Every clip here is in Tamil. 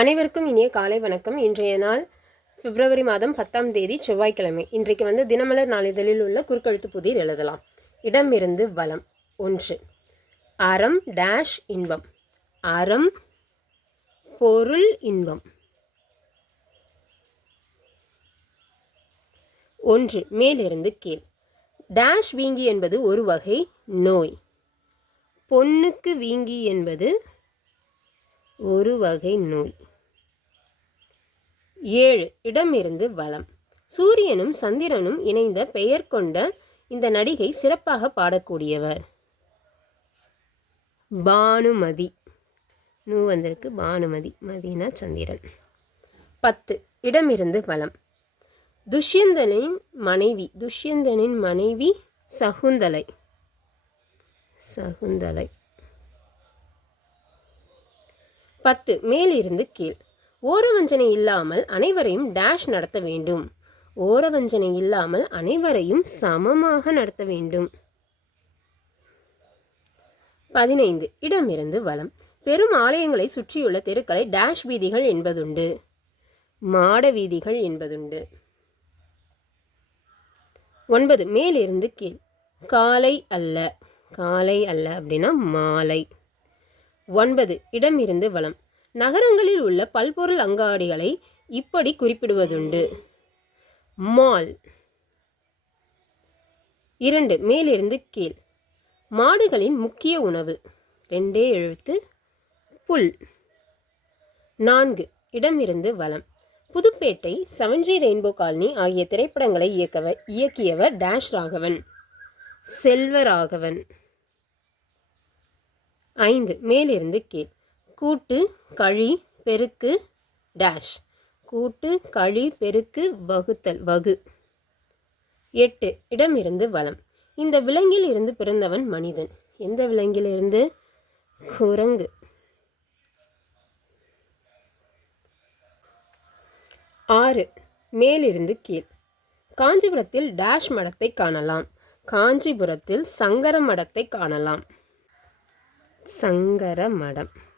அனைவருக்கும் இனிய காலை வணக்கம். இன்றைய நாள் பிப்ரவரி மாதம் பத்தாம் தேதி செவ்வாய்க்கிழமை. இன்றைக்கு வந்து தினமலர் நாளிதழில் உள்ள குறுக்கெழுத்து புதிர் எழுதலாம். இடமிருந்து வளம் ஒன்று. அறம் டேஷ் இன்பம். அறம் பொருள் இன்பம். ஒன்று மேலிருந்து கீழ். டேஷ் வீங்கி என்பது ஒரு வகை நோய். பொண்ணுக்கு வீங்கி என்பது ஒரு வகை நோய். ஏழு இடமிருந்து வலம். சூரியனும் சந்திரனும் இணைந்த பெயர் கொண்ட இந்த நடிகை சிறப்பாக பாடக்கூடியவர். பானுமதி. நூ வந்திருக்கு. பானுமதி. மதினா சந்திரன். பத்து இடமிருந்து வலம். துஷ்யந்தனின் மனைவி. துஷ்யந்தனின் மனைவி சகுந்தலை. சகுந்தலை. பத்து மேலிருந்து கீழ். ஓரவஞ்சனை இல்லாமல் அனைவரையும் டேஷ் நடத்த வேண்டும். ஓரவஞ்சனை இல்லாமல் அனைவரையும் சமமாக நடத்த வேண்டும். பதினைந்து. இடமிருந்து வளம் பெரும் ஆலயங்களை சுற்றியுள்ள தெருக்களை டேஷ் வீதிகள் என்பதுண்டு. மாட வீதிகள் என்பதுண்டு. ஒன்பது. மேலிருந்து கீழ். காலை அல்ல. காலை அல்ல அப்படின்னா மாலை. ஒன்பது. இடமிருந்து வளம் நகரங்களில் உள்ள பல்பொருள் அங்காடிகளை இப்படி குறிப்பிடுவதுண்டு. மால். இரண்டு மேலிருந்து கீழ். மாடுகளின் முக்கிய உணவு. ரெண்டே எழுத்து. புல். நான்கு இடமிருந்து வளம் புதுப்பேட்டை செவன்ஜி ரெயின்போ காலனி ஆகிய திரைப்படங்களை இயக்கவர் இயக்கியவர் டேஷ் ராகவன். செல்வராகவன். ஐந்து மேலிருந்து கீழ். கூட்டு கழி பெருக்கு டேஷ் கூட்டு கழி பெருக்கு வகுத்தல் வகு. எட்டு இடமிருந்து வளம் இந்த விலங்கில் இருந்து பிறந்தவன் மனிதன். எந்த விலங்கிலிருந்து குரங்கு. ஆறு மேலிருந்து கீழ். காஞ்சிபுரத்தில் டேஷ் மடத்தை காணலாம். காஞ்சிபுரத்தில் சங்கர மடத்தை காணலாம். சங்கர மடம்.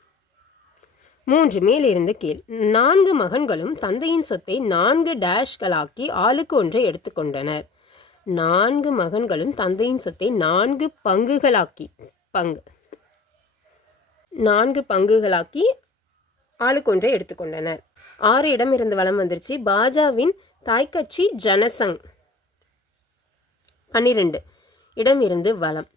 மூன்று மேலிருந்து கீழ். நான்கு மகன்களும் தந்தையின் சொத்தை நான்கு டேஷ்களாக்கி ஆளுக்கு ஒன்றை எடுத்துக்கொண்டனர் நான்கு மகன்களும் தந்தையின் சொத்தை நான்கு பங்குகளாக்கி பங்கு. நான்கு பங்குகளாக்கி ஆளுக்கொன்றை எடுத்துக்கொண்டனர் ஆறு இடம் இருந்து வளம் வந்துருச்சு. பாஜாவின் தாய்க்கட்சி ஜனசங். பன்னிரெண்டு இடம் இருந்து வளம்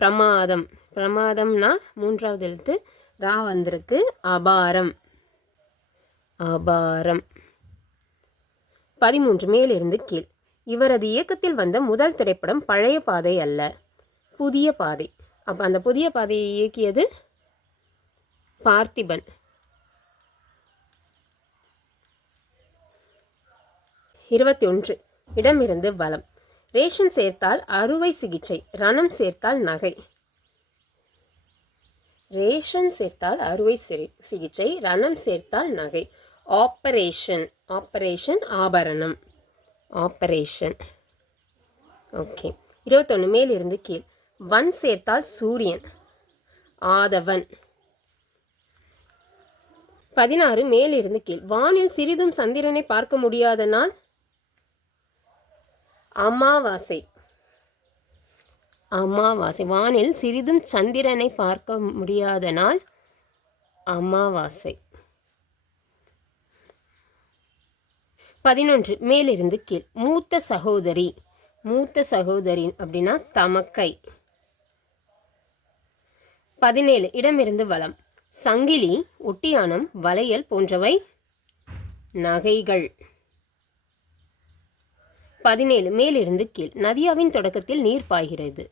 பிரமாதம். பிரமாதம்னா மூன்றாவது எழுத்து. ரா வந்திருக்கு. அபாரம். அபாரம். பதிமூன்று மேலிருந்து கீழ். இவரது இயக்கத்தில் வந்த முதல் திரைப்படம் பழைய பாதை அல்ல. புதிய பாதை. அப்போ அந்த புதிய பாதையை இயக்கியது பார்த்திபன். இருபத்தி ஒன்று இடமிருந்து வலம். ரேஷன் சேர்த்தால் அறுவை சிகிச்சை ரணம் சேர்த்தால் நகை. ரேஷன் சேர்த்தால் அறுவை சிகிச்சை ரணம் சேர்த்தால் நகை. ஆப்பரேஷன் ஆப்பரேஷன் ஆபரணம். ஆப்பரேஷன். ஓகே. இருபத்தொன்று மேலிருந்து கீழ். வன் சேர்த்தால் சூரியன். ஆதவன். பதினாறு மேலிருந்து கீழ். வானில் சிறிதும் சந்திரனை பார்க்க முடியாத நாள் அமாவாசை. அமாவாசை. வானில் சிறிதும் சந்திரனை பார்க்க முடியாத நாள் அமாவாசை. பதினொன்று மேலிருந்து கீழ். மூத்த சகோதரி. மூத்த சகோதரி அப்படின்னா தமக்கை. பதினேழு இடமிருந்து வளம் சங்கிலி ஒட்டியானம் வளையல் போன்றவை நகைகள். பதினேழு மேலிருந்து கீழ். நதியாவின் தொடக்கத்தில் நீர் பாய்கிறது.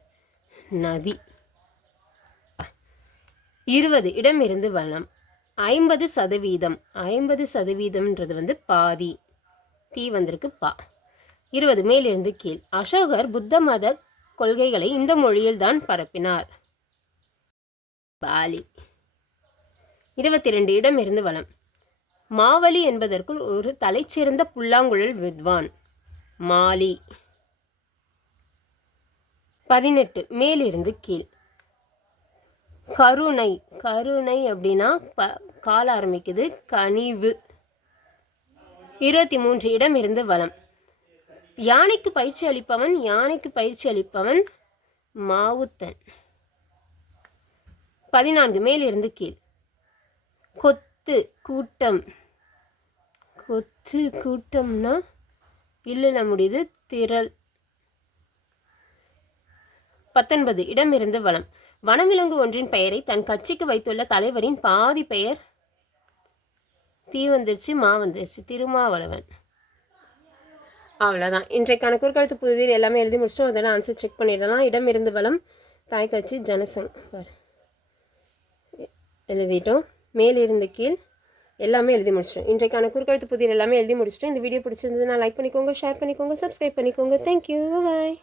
நதி. இருபது இடமிருந்து வளம். ஐம்பது சதவீதம். ஐம்பது சதவீதம்ன்றது வந்து பாதி. தீ வந்திருக்கு பா. இருபது மேலிருந்து கீழ். அசோகர் புத்த மத கொள்கைகளை இந்த மொழியில் தான் பரப்பினார். பாலி. இருபத்தி ரெண்டு இடமிருந்து வளம். மாவலி என்பதற்குள் ஒரு தலைச்சிறந்த புல்லாங்குழல் வித்வான். மாலி. பதினெட்டு மேலிருந்து கீழ். கருணை கருணை அப்படின்னா ப கால ஆரம்பிக்குது கனிவு. இருபத்தி மூன்று இடம் இருந்து வளம். யானைக்கு பயிற்சி அளிப்பவன் யானைக்கு பயிற்சி அளிப்பவன் மாவுத்தன். பதினான்கு மேலிருந்து கீழ். கொத்து கூட்டம். கொத்து கூட்டம்னா இல்லில் முடியுது திரள். பத்தொன்பது. இடமிருந்து வனம். வனவிலங்கு ஒன்றின் பெயரை தன் கட்சிக்கு வைத்துள்ள தலைவரின் பாதி பெயர் தீ வந்துருச்சு மா வந்துருச்சு. திருமாவளவன். அவ்வளோதான் இன்றைக்கான குறுக்கழுத்து புதிர் எல்லாமே எழுதி முடிச்சிட்டோம். அதெல்லாம் ஆன்சர் செக் பண்ணிடலாம். இடம் இருந்து வளம் தாய் கட்சி ஜனசங். பாரு. எழுதிட்டோம். மேலிருந்து கீழ். எல்லாமே எழுதி முடிச்சிட்டோம். இன்றைக்கான குறுக்கெழுத்து புதிர் எல்லாமே எழுதி முடிச்சிட்டோம். இந்த வீடியோ பிடிச்சிருந்ததுன்னா லைக் பண்ணிக்கோங்க ஷேர் பண்ணிக்கோங்க சப்ஸ்கிரைப் பண்ணிக்கோங்க. Thank you bye